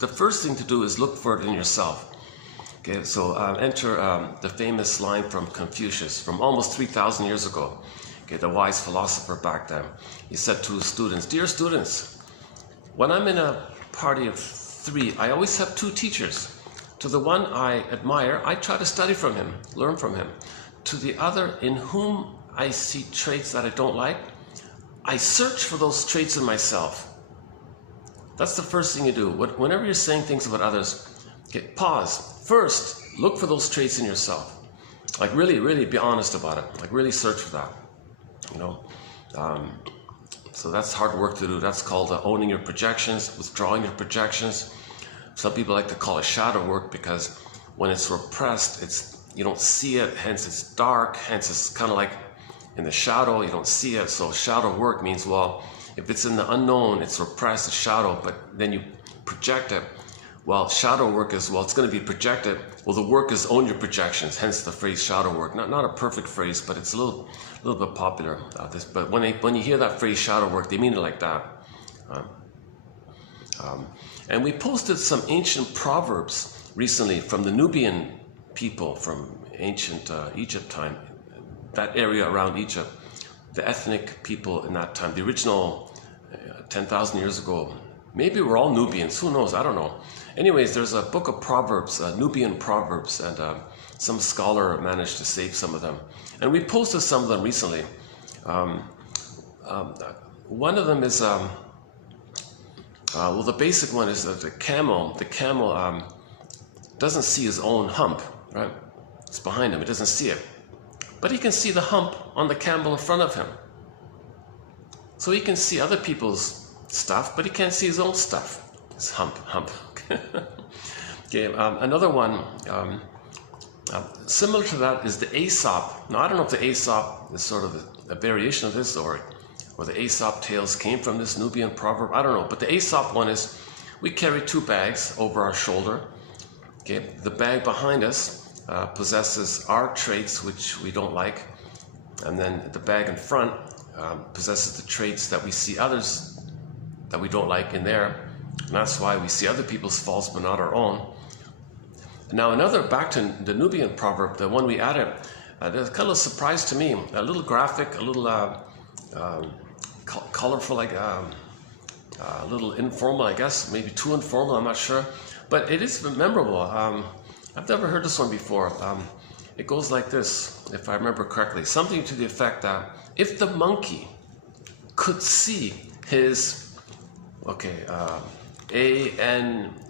the first thing to do is look for it in yourself. Okay, so enter the famous line from Confucius from almost 3,000 years ago. Okay, the wise philosopher back then. He said to his students, "Dear students, when I'm in a party of 3, I always have 2 teachers. To the one I admire, I try to study from him, learn from him. To the other, in whom I see traits that I don't like, I search for those traits in myself." That's the first thing you do. Whenever you're saying things about others, okay, pause. First, look for those traits in yourself. Like really be honest about it. Like really search for that. You know, so that's hard work to do. That's called owning your projections, withdrawing your projections. Some people like to call it shadow work because when it's repressed, you don't see it, hence it's dark, hence it's kind of like in the shadow, you don't see it. So shadow work means, well, if it's in the unknown, it's repressed, it's shadow, but then you project it. Well, shadow work is, well, it's going to be projected. Well, the work is own your projections, hence the phrase shadow work. Not a perfect phrase, but it's a little bit popular. But when you hear that phrase shadow work, they mean it like that. And we posted some ancient proverbs recently from the Nubian people from ancient Egypt time, that area around Egypt, the ethnic people in that time, the original 10,000 years ago. Maybe we're all Nubians, who knows, I don't know. Anyways, there's a book of proverbs, Nubian proverbs, and some scholar managed to save some of them. And we posted some of them recently. One of them is, well, the basic one is that the camel doesn't see his own hump, right? It's behind him, he doesn't see it. But he can see the hump on the camel in front of him. So he can see other people's stuff, but he can't see his own stuff. It's hump. Okay, another one, similar to that is the Aesop. Now, I don't know if the Aesop is sort of a variation of this or the Aesop tales came from this Nubian proverb. I don't know, but the Aesop one is, we carry 2 bags over our shoulder. Okay, the bag behind us possesses our traits which we don't like, and then the bag in front possesses the traits that we see others that we don't like in there, and that's why we see other people's faults but not our own. Now back to the Nubian proverb, the one we added, there's kind of a surprise to me, a little graphic, a little colorful, like a little informal, I guess, maybe too informal, I'm not sure, but it is memorable. I've never heard this one before. It goes like this, if I remember correctly, something to the effect that if the monkey could see his,